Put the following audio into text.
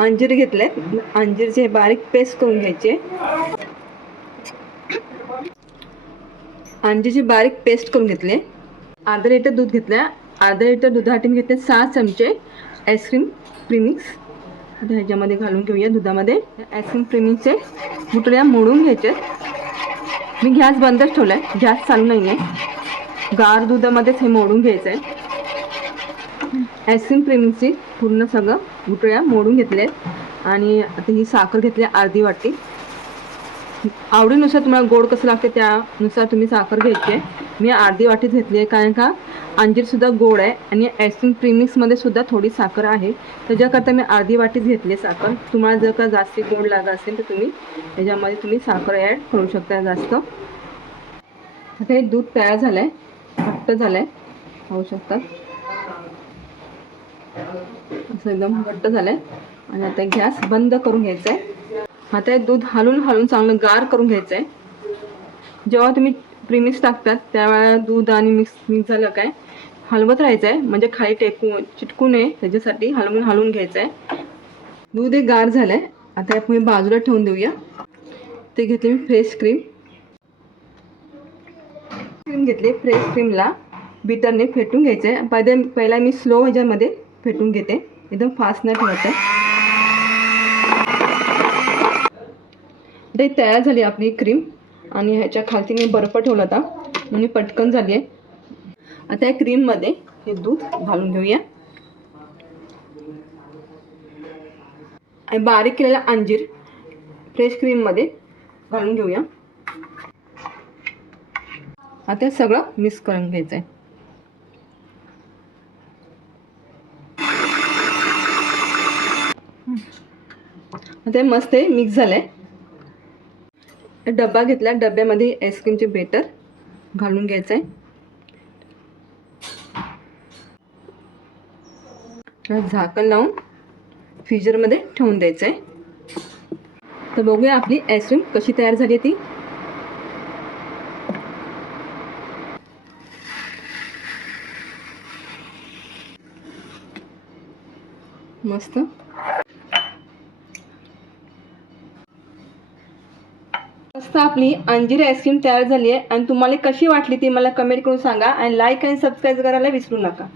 अंजीर घेतले, अंजीरचे बारीक पेस्ट करून घ्यायचे। अंजीरची बारीक पेस्ट करून घेतले। अर्धा लिटर दूध घेतले, अर्धा लिटर दुधासाठी मी घेतले 6 चमचे आईस्क्रीम प्रीमिक्स। आता ह्याच्यामध्ये घालून घेऊया दुधामध्ये। आईस्क्रीम प्रीमिक्सचे गुठळ्या मोडून घ्यायचे। मी गॅस बंदच ठेवला आहे, गॅस चालू नाही आहे, गार दुधामध्येच हे मोडून घ्यायचं आहे। आईस्क्रीम प्रीमिक्सची पूर्ण सगळं गुठळ्या मोडून घेतले आणि आता ही साखर घेतली अर्धी वाटी। आवडीनुसार तुम्हाला गोड कसं लागते त्यानुसार तुम्ही साखर घ्यायची आहे। मी अर्धी वाटीच घेतली आहे, कारण का अंजीरसुद्धा गोड आहे आणि आईस्क्रीम प्रीमिक्समध्ये सुद्धा थोडी साखर आहे, त्याच्याकरता मी अर्धी वाटीच घेतली साखर। तुम्हाला जर का जास्ती गोड लागत असेल तर तुम्ही त्याच्यामध्ये तुम्ही साखर ॲड करू शकता जास्त। आता हे दूध तयार झालं आहे, घट्ट झालं आहे, पाहू शकता असं एकदम घट्ट झालं आहे। आणि आता गॅस बंद करून घ्यायचा आहे। आता हे दूध हलवून चांगलं गार करून घ्यायचं आहे। जेव्हा तुम्ही प्रीमिक्स टाकतात त्यावेळेला दूध आणि मिक्स झालं काय हलवत राहायचं आहे, म्हणजे खाली चिटकू नये त्याच्यासाठी हलवून घ्यायचं आहे। दूध एक गार झालं आहे, आता आपण बाजूला ठेवून देऊया। ते घेतले मी फ्रेश क्रीम घेतले। फ्रेश क्रीमला बीटरने फेटून घ्यायचं आहे। पहिला मी स्लो ह्याच्यामध्ये फेटून घेते, एकदम फास्ट नाही ठेवायचं। ते तयार झाली आपली क्रीम आणि ह्याच्या खालती मी बर्फ ठेवला होता आणि पटकन झाली आहे। आता या क्रीममध्ये हे दूध घालून घेऊया आणि बारीक केलेला अंजीर फ्रेश क्रीममध्ये घालून घेऊया। आता सगळं मिक्स करून घ्यायचं आहे। आता मस्त मिक्स झालंय। डब्बा घेतला, डब्यामध्ये आईस्क्रीमचे बेटर घालून घ्यायचं आहे। झाकण लावून फ्रीजरमध्ये ठेवून द्यायचं आहे। तर बघूया आपली आईस्क्रीम कशी तयार झाली ती। मस्त आपली अंजीर आईस्क्रीम तयार झाली आहे। आणि तुम्हाला कशी वाटली ती मला कमेंट करून सांगा आणि लाईक आणि सबस्क्राईब करायला विसरू नका।